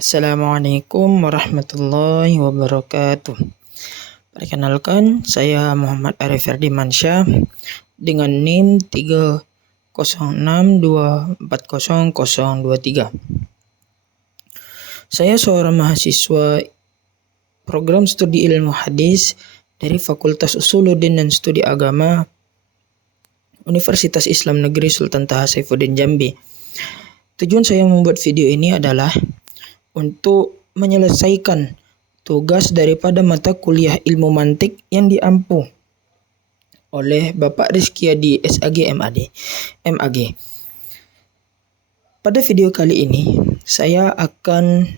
Assalamualaikum warahmatullahi wabarakatuh. Perkenalkan, saya Muhammad Arif Ferdimansyah dengan NIM 306240023. Saya seorang mahasiswa program studi ilmu hadis dari Fakultas Usuluddin dan Studi Agama Universitas Islam Negeri Sultan Taha Saifuddin Jambi. Tujuan saya membuat video ini adalah untuk menyelesaikan tugas daripada mata kuliah ilmu mantik yang diampu oleh Bapak Rizky Adi SAG MAG. Pada video kali ini saya akan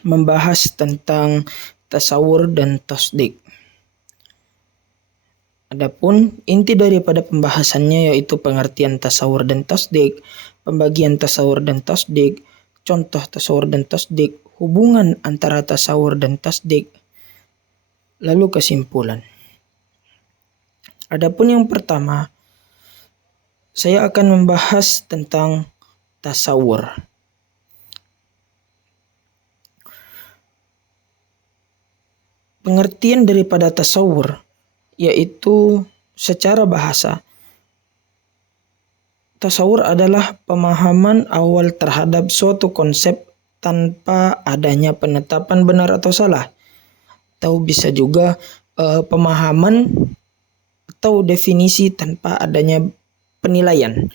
membahas tentang tasawur dan tasdik. Adapun inti daripada pembahasannya yaitu pengertian tasawur dan tasdik, pembagian tasawur dan tasdik, contoh tasawur dan tasdik, hubungan antara tasawur dan tasdik, lalu kesimpulan. Adapun yang pertama, saya akan membahas tentang tasawur. Pengertian daripada tasawur yaitu secara bahasa, tasawur adalah pemahaman awal terhadap suatu konsep tanpa adanya penetapan benar atau salah. Atau bisa juga pemahaman atau definisi tanpa adanya penilaian.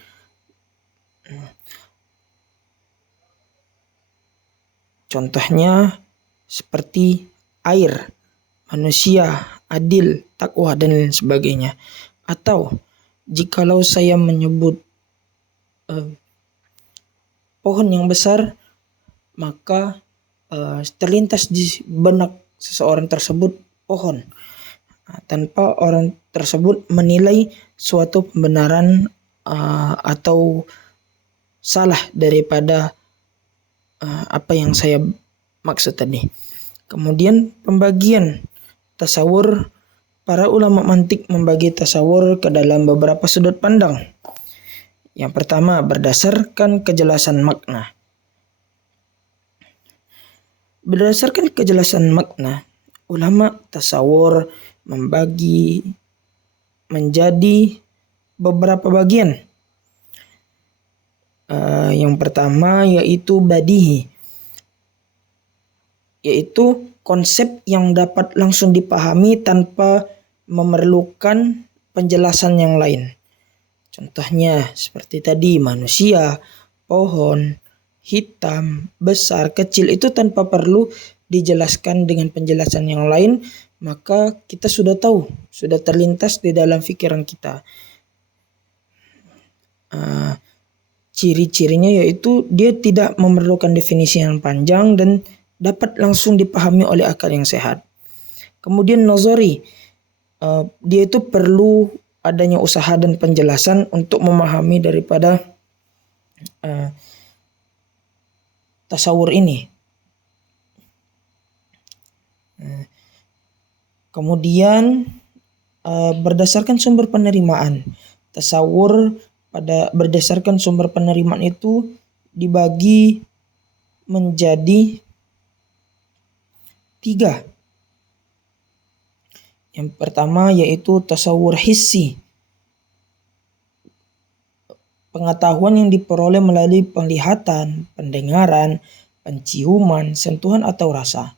Contohnya seperti air, manusia, adil, takwa, dan lain sebagainya. Atau jikalau saya menyebut pohon yang besar, maka terlintas di benak seseorang tersebut pohon, tanpa orang tersebut menilai suatu pembenaran atau salah daripada apa yang saya maksud tadi. Kemudian pembagian tasawur, para ulama mantik membagi tasawur ke dalam beberapa sudut pandang. Yang pertama, berdasarkan kejelasan makna. Berdasarkan kejelasan makna, ulama tasawur membagi menjadi beberapa bagian. Yang pertama yaitu badihi, yaitu konsep yang dapat langsung dipahami tanpa memerlukan penjelasan yang lain. Contohnya seperti tadi, manusia, pohon, hitam, besar, kecil, itu tanpa perlu dijelaskan dengan penjelasan yang lain, maka kita sudah tahu, sudah terlintas di dalam pikiran kita. Ciri-cirinya yaitu dia tidak memerlukan definisi yang panjang dan dapat langsung dipahami oleh akal yang sehat. Kemudian nazari, dia itu perlu adanya usaha dan penjelasan untuk memahami daripada tasawur ini. Kemudian berdasarkan sumber penerimaan, tasawur berdasarkan sumber penerimaan itu dibagi menjadi 3. Yang pertama yaitu tasawur hissi, pengetahuan yang diperoleh melalui penglihatan, pendengaran, penciuman, sentuhan atau rasa.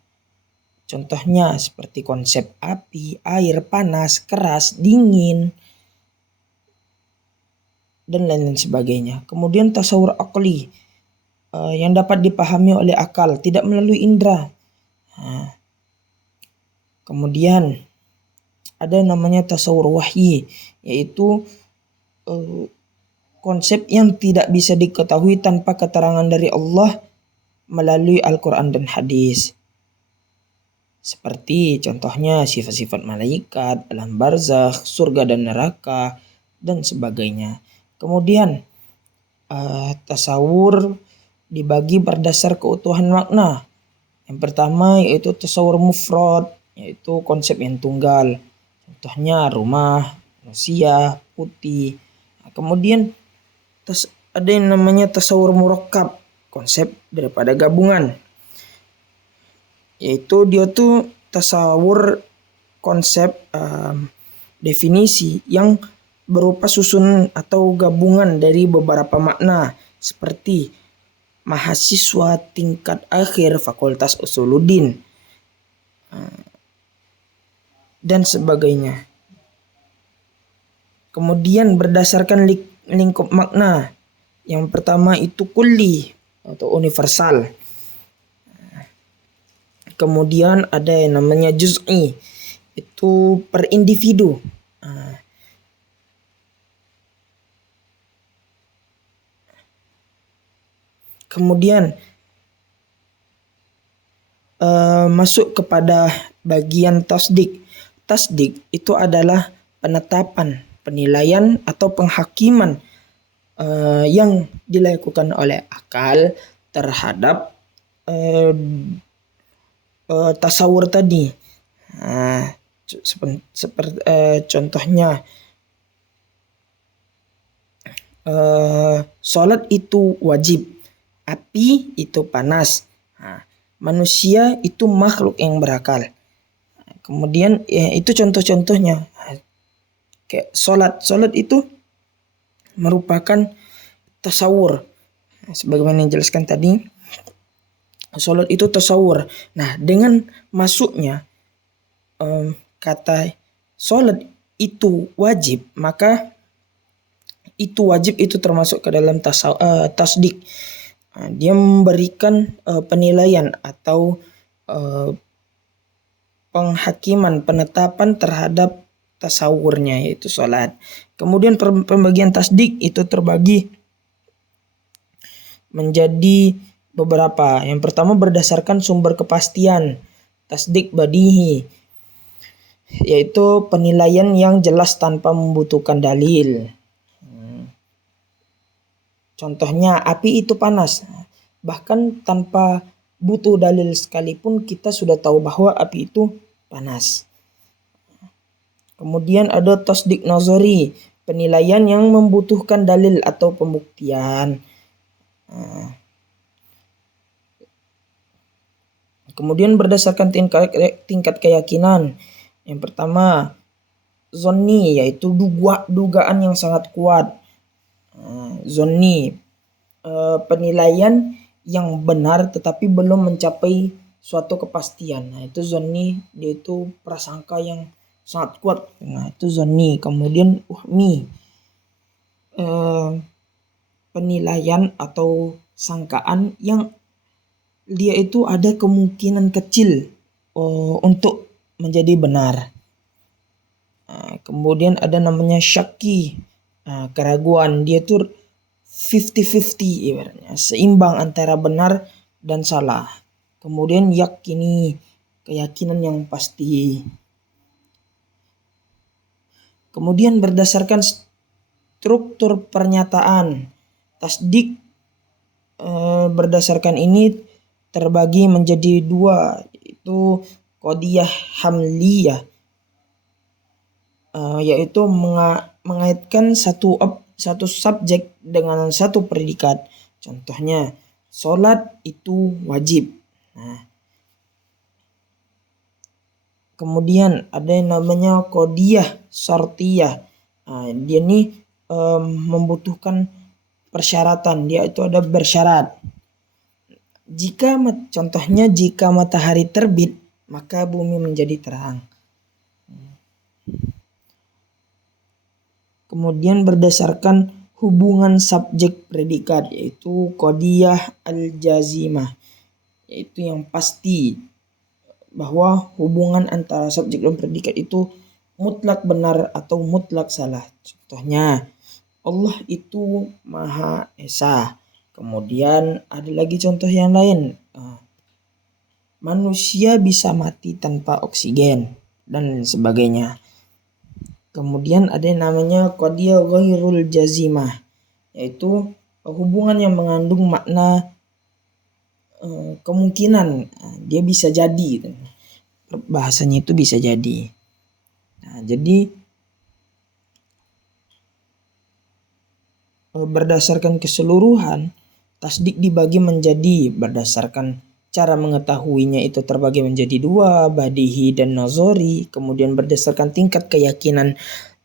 Contohnya seperti konsep api, air, panas, keras, dingin, dan lain-lain sebagainya. Kemudian tasawur akli, yang dapat dipahami oleh akal, tidak melalui indera. Kemudian ada namanya tasawur wahyi, yaitu konsep yang tidak bisa diketahui tanpa keterangan dari Allah melalui Al-Quran dan hadis. Seperti contohnya sifat-sifat malaikat, alam barzakh, surga dan neraka, dan sebagainya. Kemudian tasawur dibagi berdasar keutuhan makna. Yang pertama yaitu tasawur mufrad, yaitu konsep yang tunggal. Contohnya rumah, manusia, putih. Kemudian ada yang namanya tasawur murakkab, konsep daripada gabungan. Yaitu dia tuh tasawur konsep definisi yang berupa susunan atau gabungan dari beberapa makna seperti mahasiswa tingkat akhir Fakultas Usuluddin dan sebagainya. Kemudian berdasarkan lingkup makna, yang pertama itu kulli atau universal. Kemudian ada yang namanya juz'i, itu per individu. Kemudian masuk kepada bagian tasdik. Tasdik itu adalah penetapan, penilaian atau penghakiman yang dilakukan oleh akal terhadap tasawur tadi. Seperti contohnya sholat itu wajib, api itu panas, manusia itu makhluk yang berakal. Kemudian itu contoh-contohnya. Kayak sholat itu merupakan tasawur. Sebagaimana yang dijelaskan tadi, sholat itu tasawur. Nah, dengan masuknya kata sholat itu wajib, maka itu wajib itu termasuk ke dalam tasdik. Dia memberikan penilaian atau penghakiman, penetapan terhadap tasawurnya, yaitu sholat. Kemudian pembagian tasdik itu terbagi menjadi beberapa. Yang pertama berdasarkan sumber kepastian, tasdik badihi, yaitu penilaian yang jelas tanpa membutuhkan dalil. Contohnya api itu panas, bahkan tanpa butuh dalil sekalipun kita sudah tahu bahwa api itu panas. Kemudian ada tasdik nazari, penilaian yang membutuhkan dalil atau pembuktian. Kemudian berdasarkan tingkat keyakinan. Yang pertama zonni, yaitu dugaan yang sangat kuat. Zonni, penilaian yang benar tetapi belum mencapai suatu kepastian. Nah, itu zonni, dia itu prasangka yang sangat kuat. Nah, itu zonni. Kemudian wahmi, penilaian atau sangkaan yang dia itu ada kemungkinan kecil untuk menjadi benar. Kemudian ada namanya syaki, keraguan. Dia itu 50-50 ibaratnya, seimbang antara benar dan salah. Kemudian yakini, keyakinan yang pasti. Kemudian berdasarkan struktur pernyataan, tasdik berdasarkan ini terbagi menjadi dua, yaitu qadiyah hamliyah, yaitu mengaitkan satu subjek dengan satu predikat. Contohnya sholat itu wajib. Nah, kemudian ada yang namanya qadiyah syartiyah. Dia nih membutuhkan persyaratan, dia itu ada bersyarat. Contohnya jika matahari terbit, maka bumi menjadi terang. Kemudian berdasarkan hubungan subjek predikat, yaitu qadiyah al-jazimah, yaitu yang pasti bahwa hubungan antara subjek dan predikat itu mutlak benar atau mutlak salah. Contohnya Allah itu Maha Esa. Kemudian ada lagi contoh yang lain, manusia bisa mati tanpa oksigen dan sebagainya. Kemudian ada yang namanya qadiyah ghairul jazimah, yaitu hubungan yang mengandung makna kemungkinan, dia bisa jadi, bahasanya itu bisa jadi. Nah, jadi berdasarkan keseluruhan Tasdik dibagi menjadi berdasarkan cara mengetahuinya itu terbagi menjadi dua, badihi dan nazori. Kemudian berdasarkan tingkat keyakinan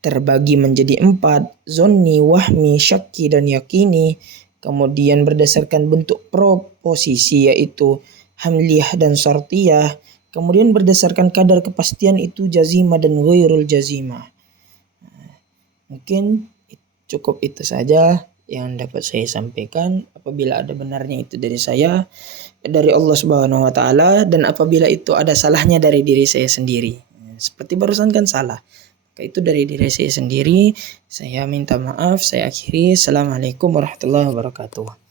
terbagi menjadi empat, zonni, wahmi, syakki, dan yakini. Kemudian berdasarkan bentuk proposisi yaitu hamliyah dan syartiyah. Kemudian berdasarkan kadar kepastian itu jazimah dan ghairul jazimah. Mungkin cukup itu saja yang dapat saya sampaikan. Apabila ada benarnya itu dari saya, dari Allah Subhanahu wa taala, dan apabila itu ada salahnya dari diri saya sendiri. Seperti barusan kan salah. Maka itu dari diri saya sendiri. Saya minta maaf, saya akhiri. Assalamualaikum warahmatullahi wabarakatuh.